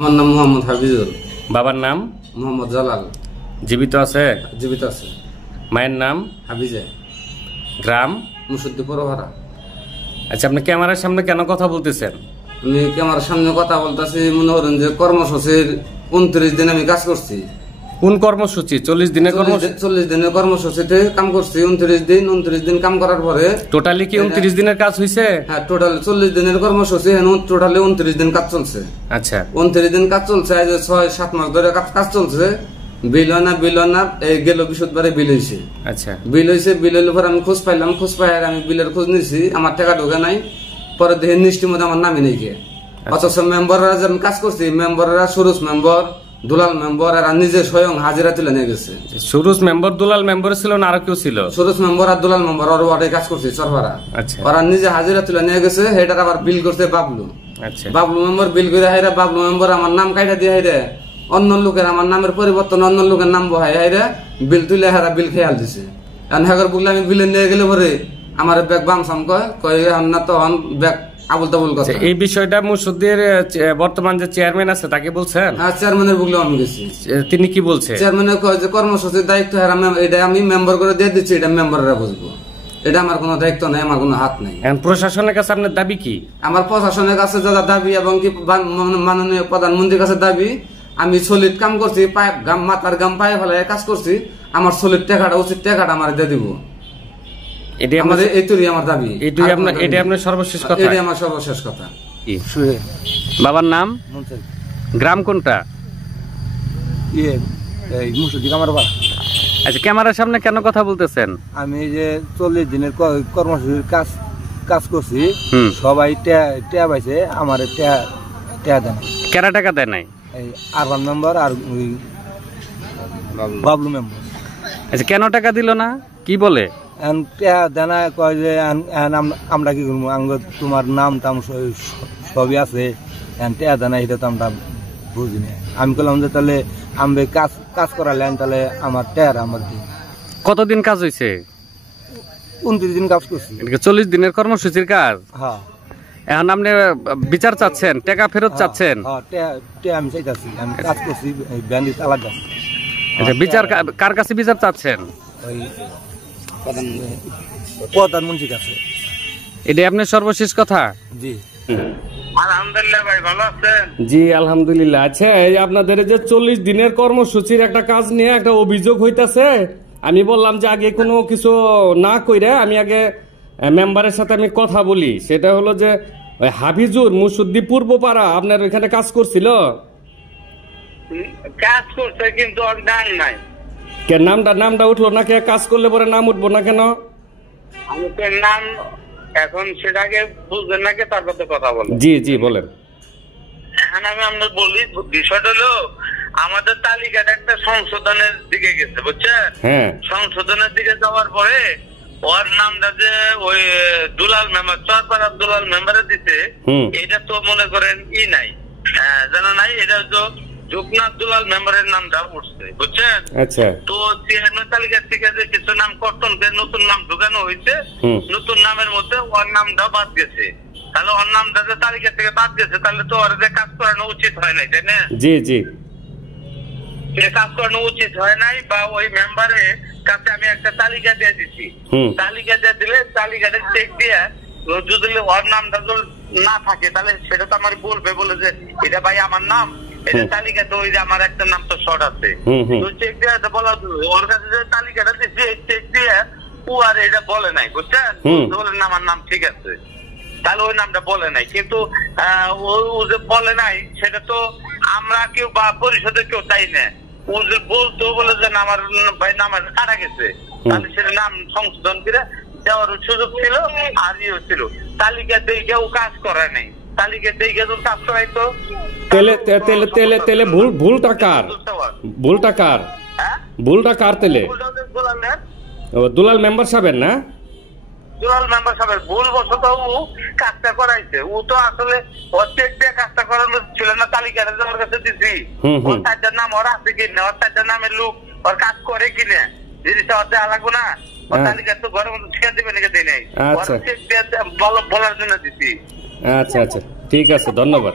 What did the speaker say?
আমার নাম মোহাম্মদ হাফিজুল। বাবার নাম মোহাম্মদ জালাল। জীবিত আছে? জীবিত আছে। মায়ের নাম হাফিজা। গ্রাম মুসুদ্দিপুর ভাড়া। আচ্ছা, আপনি ক্যামেরার সামনে কেন কথা বলতেছেন? আমি ক্যামেরার সামনে কথা বলতেছি, মনে করেন যে কর্মসূচির 29 দিন আমি কাজ করছি। কোন কর্মসূচি? 40 দিনের কর্মসূচি? 40 দিনের কর্মসূচিতে কাম করছি। 29 দিন কাম করার পরে টোটালি কি 29 দিনের কাজ হয়েছে? হ্যাঁ, টোটাল 40 দিনের কর্মসূচি, টোটালি 29 দিন কাজ চলছে। আচ্ছা, 29 দিন কাজ চলছে। 6-7 মাস ধরে কাজ চলছে। বিল হয় না, এই গেল বৃহস্পতিবারে বিল হয়েছে। আচ্ছা, বিল হয়েছে। বিল হইলে পরে আমি খোঁজ পাইলাম। খোঁজ পাই আমি বিলের খোঁজ নিছি, আমার টাকা ঢোকে নাই। পরে দেখে নিশ্চিত মধ্যে আমার নামই নেই। অথচ মেম্বাররা যে আমি কাজ করছি, মেম্বাররা সুরজ মেম্বার, দুলাল মেম্বার এরা নিজে স্বয়ং হাজিরা তুলে নিয়ে গেছে। সুরজ মেম্বার, দুলাল মেম্বার ছিল না আর কেউ ছিল? সুরজ মেম্বার আর দুলাল মেম্বার ওর ওয়ার্ডে কাজ করছে চরপাড়া। আচ্ছা, ওরা নিজে হাজিরা তুলে নিয়ে গেছে। সেটার আবার বিল করছে বাবলু। আচ্ছা, বাবলু মেম্বার বিল করে হাইরা, বাবলু মেম্বার আমার নাম কাইটা দিয়ে হাইরে অন্য লোকের, আমার নামের পরিবর্তন অন্য লোকের নাম বহাই হাইরে বিল তুলে হারা বিল খেয়াল দিছে। এখন হেগর বললে আমি বিলে নিয়ে গেলে পরে আমার ব্যাগ বাম সাম কয় না, তখন ব্যাগ আবুল তাবুল কথা। এই বিষয়টা মুসুদ্দির বর্তমান যে চেয়ারম্যান আছে তাকে বলছেন? হ্যাঁ, চেয়ারম্যানের বুকলে আমি গেছি। তিনি কি বলছে? চেয়ারম্যানের কয় যে কর্মসূচির দায়িত্ব এটা আমি মেম্বার করে দিয়ে দিচ্ছি, এটা মেম্বাররা বুঝবো, এটা আমার কোনো দায়িত্ব নাই, আমার কোনো হাত নাই। প্রশাসনের কাছে আপনার দাবি কি? আমার প্রশাসনের কাছে যা দাবি এবং কি মাননীয় প্রধানমন্ত্রীর কাছে দাবি, আমি সলিড কাম করছি, পাইপ গাম মাথার গাম পায়ে ফেলায় কাজ করছি, আমার সলিড টাকাটা উচিত টাকাটা আমার দিয়ে দিব। আপনার সর্বশেষ কথা? এটাই আমার সর্বশেষ কথা। বাবার নাম? গ্রাম কোনটা? আচ্ছা, ক্যামেরার সামনে কেন কথা বলতেছেন? আমি যে 40 দিনের কর্মসূচির কাজ করছি, সবাই টেয়া পাইছে, আমার টেয়া দেয়। কেরা টাকা দেয় নাই? এই আরবান মেম্বার আর বাবলু মেম্বার। আচ্ছা, কেন টাকা দিল না? কি বলে? দেনা কয় যে আমরা কি করবো, তোমার নাম টাম সবই আছে, টেয়া দেনা, এটা তো আমরা বুঝি না। আমি বললাম যে তাহলে আমি কাজ করালেন, তাহলে আমার টেয়ার আমার দিন। কতদিন কাজ হয়েছে? 29 দিন কাজ করছি। 40 দিনের কর্মসূচির কাজ। হ্যাঁ, এখন আপনি বিচার চাচ্ছেন, টাকা ফেরত চাচ্ছেন? আমি চাইতেছি, আমি কাজ করছি, ব্যান্ডি তালা যাচ্ছি। আচ্ছা, বিচার কার কাছে বিচার চাচ্ছেন? ওই প্রধানমন্ত্রীর কাছে। এটাই আপনার সর্বশেষ কথা? জি, আলহামদুলিল্লাহ। ভাই ভালো আছেন? জি আলহামদুলিল্লাহ। আচ্ছা, এই আপনাদের যে 40 দিনের কর্মসূচির একটা কাজ নিয়ে একটা অভিযোগ হইতাছে, আমি বললাম যে আগে কোনো কিছু না কইরা আমি আগে মেম্বারের সাথে আমি কথা বলি। সেটা হলো যে ওই হাফিজুর মুসুদ্দি পূর্বপাড়া আপনার ওইখানে কাজ করছিল? কাজ করছে কিন্তু ওর নাম নাই। কে নামটা উঠলো না? কে কাজ করলে পরে নাম উঠবো না কেন? আমি তো নাম এখন সেটাকে বুঝবেন নাকি, তারপর তো কথা বলেন। জি জি বলেন। এখন আমি আপনার বলি, বিষয়টা হলো আমাদের তালিকাটা একটা সংশোধনের দিকে গেছে, বুঝছেন? হ্যাঁ, সংশোধনের দিকে যাওয়ার পরে ওর নামটা যে ওই দুলাল মেম্বার, চরপাড়ার দুলাল মেম্বারে দিতে, এটা তো মনে করেন নাই, জানা নাই, এটা তো যোগনাথ দুলাল মেম্বারের নামটা উঠছে, বুঝছেন? আচ্ছা, তো চেয়ারম্যান তালিকা থেকে যে কিছু নাম কর্তনকে নতুন নাম ঢুকানো হয়েছে, নতুন নামের মধ্যে ওর নামটা বাদ গেছে। তাহলে ওর নামটা যে তালিকা থেকে বাদ গেছে, তাহলে তো ওর যে কাজ করানো উচিত হয় নাই, তাই না? জি জি, কাজ করানো উচিত হয় নাই। বা ওই মেম্বারের কাছে আমি একটা তালিকা দিয়ে দিচ্ছি, তালিকা দিয়ে দিলে তালিকাটা চেক দিয়ে যদি ওর নামটা না থাকে, তাহলে সেটা তো আমার বলবে, বলে যে এটা ভাই আমার নাম, এটা তালিকাতে ওই যে আমার একটা নাম তো শর্ট আছে, তো চেক দিয়ে বলা ওর কাছে যে তালিকাটা দিচ্ছি, চেক দিয়ে ও আর এটা বলে নাই, বুঝছেন? বলেন আমার নাম ঠিক আছে, তাহলে ওই নামটা বলে নাই। কিন্তু ও যে বলে নাই, সেটা তো আমরা কেউ বা পরিষদে কেউ চাই না। ও যে বলতো, বলে যে আমার ভাই নাম কাটা গেছে, তাহলে সেটা নাম সংশোধন করে দেওয়ার সুযোগ ছিল। আর ইয়ে ছিল, তালিকা দেখে ও কাজ করে নাই, তালিকা দেখে তো কাজ করাইতো। ভুলটা কার? তেলে দুলাল মেম্বার সাহেবের না? দুলাল মেম্বার সাহেবের ভুল বশত ও কাজটা করাইছে। ও তো আসলে ওর চেক দিয়ে কাজটা করানো ছিল না, তালিকাটা আমার কাছে দিচ্ছি, ওর 4টার নাম ওর আছে কিনা, ওর 4টার নামের লোক ওর কাজ করে কিনা, জিনিসটা ওর দেওয়া লাগবো না? ওর তালিকা তো ঘরের মধ্যে শিখা দেবে নাকি দেয় নাই, ওর চেক দিয়ে বলার জন্য দিচ্ছি। আচ্ছা আচ্ছা, ঠিক আছে, ধন্যবাদ।